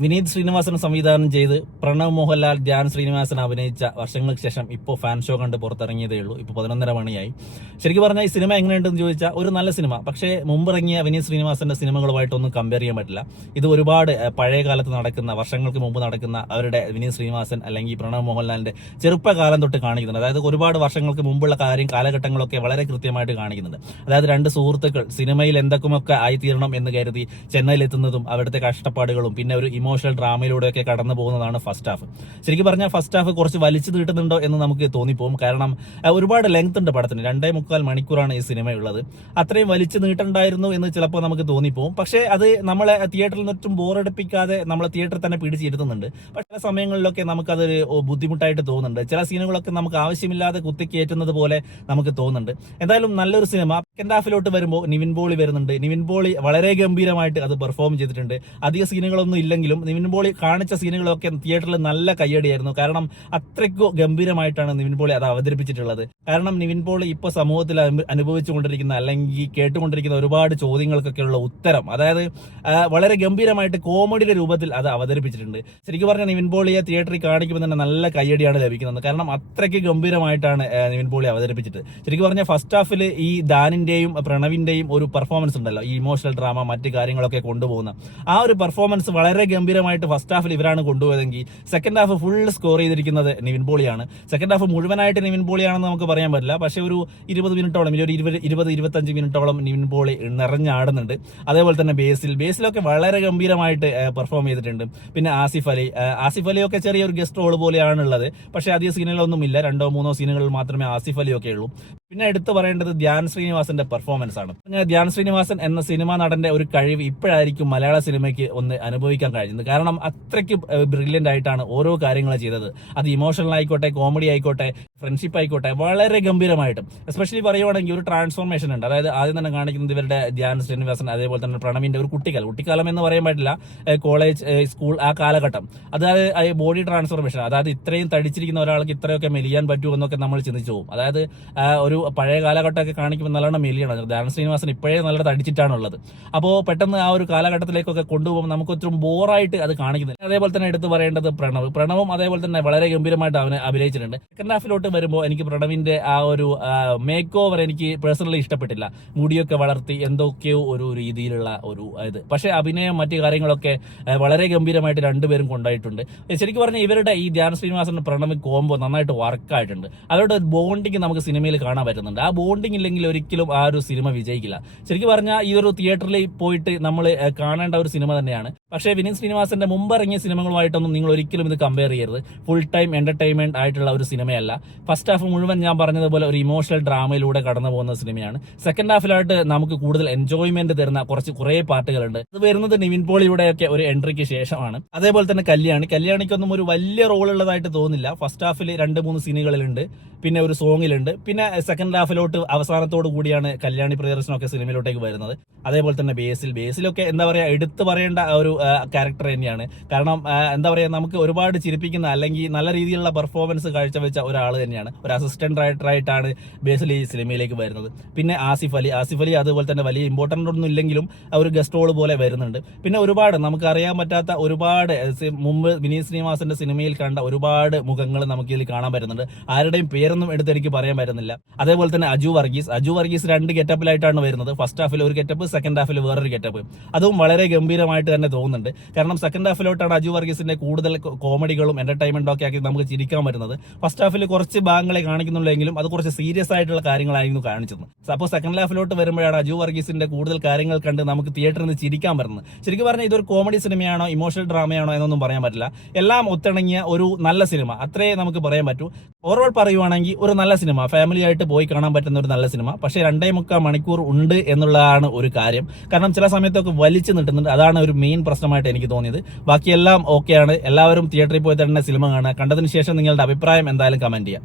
വിനീത് ശ്രീനിവാസൻ സംവിധാനം ചെയ്ത് പ്രണവ് മോഹൻലാൽ ധ്യാൻ ശ്രീനിവാസൻ അഭിനയിച്ച വർഷങ്ങൾക്ക് ശേഷം ഇപ്പോൾ ഫാൻ ഷോ കണ്ട് പുറത്തിറങ്ങിയതേ ഉള്ളൂ. ഇപ്പോൾ 11:30 മണിയായി. ശരിക്കും പറഞ്ഞാൽ ഈ സിനിമ എങ്ങനെയുണ്ടെന്ന് ചോദിച്ചാൽ ഒരു നല്ല സിനിമ. പക്ഷേ മുമ്പിറങ്ങിയ വിനീത് ശ്രീനിവാസന്റെ സിനിമകളുമായിട്ടൊന്നും കമ്പയർ ചെയ്യാൻ പറ്റില്ല. ഇത് ഒരുപാട് പഴയ കാലത്ത് നടക്കുന്ന, വർഷങ്ങൾക്ക് മുമ്പ് നടക്കുന്ന അവരുടെ വിനീത് ശ്രീനിവാസൻ അല്ലെങ്കിൽ പ്രണവ് മോഹൻലാലിന്റെ ചെറുപ്പകാലം തൊട്ട് കാണിക്കുന്നുണ്ട്. അതായത് ഒരുപാട് വർഷങ്ങൾക്ക് മുമ്പുള്ള കാലഘട്ടങ്ങളൊക്കെ വളരെ കൃത്യമായിട്ട് കാണിക്കുന്നുണ്ട്. അതായത് രണ്ട് സുഹൃത്തുക്കൾ സിനിമയിൽ എന്തൊക്കെ ആയിത്തീരണം എന്ന് കരുതി ചെന്നൈയിലെത്തുന്നതും അവിടുത്തെ കഷ്ടപ്പാടുകളും പിന്നെ ഒരു ഇമോഷണൽ ഡ്രാമയിലൂടെയൊക്കെ കടന്നു പോകുന്നതാണ് ഫസ്റ്റ് ഹാഫ്. ശരിക്കും പറഞ്ഞാൽ ഫസ്റ്റ് ഹാഫ് കുറച്ച് വലിച്ചു നീട്ടുന്നുണ്ടോ എന്ന് നമുക്ക് തോന്നിപ്പോകും. കാരണം ഒരുപാട് ലെങ്ത് ഉണ്ട് പടത്തിന്. 2.25 മണിക്കൂറാണ് ഈ സിനിമയുള്ളത്. അത്രയും വലിച്ചു നീട്ടണ്ടായിരുന്നു എന്ന് ചിലപ്പോൾ നമുക്ക് തോന്നിപ്പോകും. പക്ഷേ അത് നമ്മളെ തിയേറ്ററിൽ നിന്നും ബോറടിപ്പിക്കാതെ നമ്മളെ തിയേറ്ററിൽ തന്നെ പിടിച്ചിരുത്തുന്നുണ്ട്. പക്ഷേ ചില സമയങ്ങളിലൊക്കെ നമുക്കതൊരു ബുദ്ധിമുട്ടായിട്ട് തോന്നുന്നുണ്ട്. ചില സീനുകളൊക്കെ നമുക്ക് ആവശ്യമില്ലാതെ കുത്തിക്കയറ്റുന്നത് പോലെ നമുക്ക് തോന്നുന്നുണ്ട്. എന്തായാലും നല്ലൊരു സിനിമ. സെക്കൻഡ് ഹാഫിലോട്ട് വരുമ്പോൾ നിവിൻ പോളി വരുന്നുണ്ട്. നിവിൻ പോളി വളരെ ഗംഭീരമായിട്ട് അത് പെർഫോം ചെയ്തിട്ടുണ്ട്. അധിക സീനുകളൊന്നും ഇല്ലെങ്കിലും നിവിൻ പോളി കാണിച്ച സീനുകളൊക്കെ തിയേറ്ററിൽ നല്ല കയ്യടിയായിരുന്നു. കാരണം അത്രയ്ക്കു ഗംഭീരമായിട്ടാണ് നിവിൻ പോളി അത് അവതരിപ്പിച്ചിട്ടുള്ളത്. കാരണം നിവിൻ പോളി ഇപ്പോൾ സമൂഹത്തിൽ അനുഭവിച്ചുകൊണ്ടിരിക്കുന്ന അല്ലെങ്കിൽ കേട്ടുകൊണ്ടിരിക്കുന്ന ഒരുപാട് ചോദ്യങ്ങൾക്കൊക്കെയുള്ള ഉത്തരം, അതായത് വളരെ ഗംഭീരമായിട്ട് കോമഡിയുടെ രൂപത്തിൽ അത് അവതരിപ്പിച്ചിട്ടുണ്ട്. ശരിക്കും പറഞ്ഞാൽ നിവിൻ പോളിയെ തിയേറ്ററിൽ കാണിക്കുമ്പോൾ തന്നെ നല്ല കയ്യടിയാണ് ലഭിക്കുന്നത്. കാരണം അത്രയ്ക്ക് ഗംഭീരമായിട്ടാണ് നിവിൻ പോളി അവതരിപ്പിച്ചിട്ട്. ശരിക്കും പറഞ്ഞാൽ ഫസ്റ്റ് ഹാഫിൽ ഈ ദാനിന്റെയും പ്രണവിന്റെയും ഒരു പെർഫോമൻസ് ഉണ്ടല്ലോ, ഈ ഇമോഷണൽ ഡ്രാമ മറ്റു കാര്യങ്ങളൊക്കെ കൊണ്ടുപോകുന്ന ആ ഒരു പെർഫോമൻസ് വളരെ ഗംഭീരമായിട്ട് ഫസ്റ്റ് ഹാഫിൽ ഇവരാണ് കൊണ്ടുപോയതെങ്കിൽ സെക്കൻഡ് ഹാഫ് ഫുൾ സ്കോർ ചെയ്തിരിക്കുന്നത് നിവിൻ പോളിയാണ്. സെക്കൻഡ് ഹാഫ് മുഴുവനായിട്ട് നിവിൻ പോളിയാണെന്ന് നമുക്ക് പറയാൻ പറ്റില്ല. പക്ഷേ ഒരു 20 മിനിറ്റോളം, ഒരു 20-25 മിനിറ്റോളം നിവിൻ പോളി നിറഞ്ഞാടുന്നുണ്ട്. അതേപോലെ തന്നെ ബേസിലൊക്കെ വളരെ ഗംഭീരമായിട്ട് പെർഫോം ചെയ്തിട്ടുണ്ട്. പിന്നെ ആസിഫ് അലിയൊക്കെ ചെറിയൊരു ഗസ്റ്റ് റോൾ പോലെയാണുള്ളത്. പക്ഷേ അധികം സീനുകളൊന്നും ഇല്ല. 2-3 സീനുകളിൽ മാത്രമേ ആസിഫ് അലിയൊക്കെ ഉള്ളൂ. പിന്നെ എടുത്തു പറയേണ്ടത് ധ്യാൻ ശ്രീനിവാസന്റെ പെർഫോമൻസ് ആണ്. ധ്യാൻ ശ്രീനിവാസൻ എന്ന സിനിമാ നടന്റെ ഒരു കഴിവ് ഇപ്പോഴായിരിക്കും മലയാള സിനിമയ്ക്ക് ഒന്ന് അനുഭവിക്കാൻ കഴിയുന്നത്. കാരണം അത്രയ്ക്ക് ബ്രില്യന്റ് ആയിട്ടാണ് ഓരോ കാര്യങ്ങൾ ചെയ്തത്. അത് ഇമോഷണൽ ആയിക്കോട്ടെ, കോമഡി ആയിക്കോട്ടെ, ഫ്രണ്ട്ഷിപ്പ് ആയിക്കോട്ടെ, വളരെ ഗംഭീരമായിട്ടും. എസ്പെഷ്യലി പറയുവാണെങ്കിൽ ഒരു ട്രാൻസ്ഫോർമേഷൻ ഉണ്ട്. അതായത് ആദ്യം തന്നെ കാണിക്കുന്നത് ഇവരുടെ ധ്യാൻ ശ്രീനിവാസൻ അതേപോലെ തന്നെ പ്രണവിന്റെ ഒരു കുട്ടിക്കാലം എന്ന് പറയാൻ പറ്റില്ല, കോളേജ്, സ്കൂൾ, ആ കാലഘട്ടം. അതായത് ബോഡി ട്രാൻസ്ഫോർമേഷൻ, അതായത് ഇത്രയും തടിച്ചിരിക്കുന്ന ഒരാൾക്ക് ഇത്രയൊക്കെ മെലിയാൻ പറ്റുമോ എന്നൊക്കെ നമ്മൾ ചിന്തിച്ചു പോകും. അതായത് ഒരു പഴയ കാലഘട്ടമൊക്കെ കാണിക്കുമ്പോൾ നല്ലോണം മെലിയാണ്. ധ്യാൻ ശ്രീനിവാസൻ ഇപ്പോഴേ നല്ല തടിച്ചിട്ടാണുള്ളത്. അപ്പോൾ പെട്ടെന്ന് ആ ഒരു കാലഘട്ടത്തിലേക്കൊക്കെ കൊണ്ടുപോകുമ്പോൾ നമുക്ക് ഒത്തിരി ബോറായിട്ട് അത് കാണിക്കുന്നില്ല. അതേപോലെ തന്നെ എടുത്ത് പറയേണ്ടത് പ്രണവും അതേപോലെ തന്നെ വളരെ ഗംഭീരമായിട്ട് അവനെ അഭിനയിച്ചിട്ടുണ്ട്. സെക്കൻഡ് ഹാഫിലോട്ട് വരുമ്പോൾ എനിക്ക് പ്രണവിന്റെ ആ ഒരു മേക്ക് ഓവർ എനിക്ക് പേഴ്സണലി ഇഷ്ടപ്പെട്ടില്ല. മുടിയൊക്കെ വളർത്തി എന്തൊക്കെയോ ഒരു രീതിയിലുള്ള ഒരു ഇത്. പക്ഷേ അഭിനയം മറ്റു കാര്യങ്ങളൊക്കെ വളരെ ഗംഭീരമായിട്ട് രണ്ടുപേരും കൊണ്ടായിട്ടുണ്ട്. ശരിക്കും പറഞ്ഞാൽ ഇവരുടെ ഈ ധ്യാൻ ശ്രീനിവാസന്റെ പ്രണവ് കോംബോ നന്നായിട്ട് വർക്കായിട്ടുണ്ട്. അവരുടെ ബോണ്ടിങ് നമുക്ക് സിനിമയിൽ കാണാൻ പറ്റുന്നുണ്ട്. ആ ബോണ്ടിങ് ഇല്ലെങ്കിൽ ഒരിക്കലും ആ ഒരു സിനിമ വിജയിക്കില്ല. ശരിക്കും പറഞ്ഞാൽ ഈ ഒരു തിയേറ്ററിൽ പോയിട്ട് നമ്മൾ കാണേണ്ട ഒരു സിനിമ തന്നെയാണ്. പക്ഷേ വിനീത് ശ്രീനിവാസന്റെ മുമ്പ് ഇറങ്ങിയ സിനിമകളുമായിട്ടൊന്നും നിങ്ങൾ ഒരിക്കലും ഇത് കമ്പയർ ചെയ്യരുത്. ഫുൾ ടൈം എന്റർടൈൻമെന്റ് ആയിട്ടുള്ള ഒരു സിനിമയല്ല. ഫസ്റ്റ് ഹാഫ് മുഴുവൻ ഞാൻ പറഞ്ഞതുപോലെ ഒരു ഇമോഷണൽ ഡ്രാമയിലൂടെ കടന്നു പോകുന്ന സിനിമയാണ്. സെക്കൻഡ് ഹാഫിലായിട്ട് നമുക്ക് കൂടുതൽ എൻജോയ്മെന്റ് തരുന്ന കുറേ പാട്ടുകളുണ്ട്. അത് വരുന്നത് നിവിൻ പോളിയുടെയൊക്കെ ഒരു എൻട്രിക്ക് ശേഷമാണ്. അതേപോലെ തന്നെ കല്യാണിക്കൊന്നും ഒരു വലിയ റോൾ ഉള്ളതായിട്ട് തോന്നില്ല. ഫസ്റ്റ് ഹാഫിൽ 2-3 സീനുകളിലുണ്ട്, പിന്നെ ഒരു സോങ്ങിലുണ്ട്. പിന്നെ സെക്കൻഡ് ഹാഫിലോട്ട് അവസാനത്തോടു കൂടിയാണ് കല്യാണി പ്രിയദർശനൊക്കെ സിനിമയിലോട്ടേക്ക് വരുന്നത്. അതേപോലെ തന്നെ ബേസിലൊക്കെ എന്താ പറയാ, എടുത്തു പറയേണ്ട ഒരു ക്യാരക്ടർ തന്നെയാണ്. കാരണം എന്താ പറയാ, നമുക്ക് ഒരുപാട് ചിരിപ്പിക്കുന്ന അല്ലെങ്കിൽ നല്ല രീതിയിലുള്ള പെർഫോമൻസ് കാഴ്ചവെച്ച ഒരാൾ തന്നെയാണ്. ഒരു അസിസ്റ്റന്റ് റൈറ്ററായിട്ടാണ് ബേസിൽ ഈ സിനിമയിലേക്ക് വരുന്നത്. പിന്നെ ആസിഫ് അലി അതുപോലെ തന്നെ വലിയ ഇമ്പോർട്ടൻ്റ് ഒന്നും ഇല്ലെങ്കിലും ഒരു ഗസ്റ്റ് റോൾ പോലെ വരുന്നുണ്ട്. പിന്നെ ഒരുപാട് നമുക്ക് അറിയാൻ പറ്റാത്ത ഒരുപാട് മുമ്പ് വിനീത് ശ്രീനിവാസന്റെ സിനിമയിൽ കണ്ട ഒരുപാട് മുഖങ്ങൾ നമുക്ക് ഇതിൽ കാണാൻ പറ്റുന്നുണ്ട്. ആരുടെയും പേരൊന്നും എടുത്ത് എനിക്ക് പറയാൻ പറ്റുന്നില്ല. അതേപോലെ തന്നെ അജു വർഗീസ് 2 ഗെറ്റപ്പിലായിട്ടാണ് വരുന്നത്. ഫസ്റ്റ് ഹാഫിൽ ഒരു ഗെറ്റപ്പ്, സെക്കൻഡ് ഹാഫിൽ വേറൊരു ഗെറ്റപ്പ്. അതും വളരെ ഗംഭീരമായിട്ട് തന്നെ തോന്നുന്നുണ്ട്. കാരണം സെക്കൻഡ് ഹാഫിലോട്ടാണ് അജു വർഗീസിന്റെ കൂടുതൽ കോമഡികളും എന്റർടൈൻമെന്റും ഒക്കെ ആക്കി നമുക്ക് ചിരിക്കാൻ പറ്റുന്നത്. ഫസ്റ്റ് ഹാഫിൽ കുറച്ച് ഭാഗങ്ങളെ കാണിക്കുന്നുള്ളെങ്കിലും അത് കുറച്ച് സീരിയസ് ആയിട്ടുള്ള കാര്യങ്ങളായിരുന്നു കാണിച്ചത്. അപ്പോൾ സെക്കൻഡ് ഹാഫിലോട്ട് വരുമ്പോഴാണ് അജു വർഗീസിന്റെ കൂടുതൽ കാര്യങ്ങൾ കണ്ട് നമുക്ക് തിയേറ്ററിൽ നിന്ന് ചിരിക്കാൻ പറ്റുന്നത്. ശരിക്കും പറഞ്ഞാൽ ഇതൊരു കോമഡി സിനിമയാണോ ഇമോഷണൽ ഡ്രാമയാണോ എന്നൊന്നും പറയാൻ പറ്റില്ല. എല്ലാം ഒത്തിണങ്ങിയ ഒരു നല്ല സിനിമ, അത്രേ നമുക്ക് പറയാൻ പറ്റൂ. ഓവറോൾ പറയുവാണെങ്കിൽ ഒരു നല്ല സിനിമ, ഫാമിലി ആയിട്ട് പോയി കാണാൻ പറ്റുന്ന ഒരു നല്ല സിനിമ. പക്ഷേ 2.25 മണിക്കൂർ ഉണ്ട് എന്നുള്ളതാണ് ഒരു കാര്യം. കാരണം ചില സമയത്തൊക്കെ വലിച്ചു നീട്ടുന്നുണ്ട്. അതാണ് ഒരു മെയിൻ പ്രശ്നമായിട്ട് എനിക്ക് തോന്നിയത്. ബാക്കിയെല്ലാം ഓക്കെയാണ്. എല്ലാവരും തിയേറ്ററിൽ പോയി തന്നെ സിനിമ കാണുക. കണ്ടതിന് ശേഷം നിങ്ങളുടെ അഭിപ്രായം എന്തായാലും കമന്റ് ചെയ്യാം.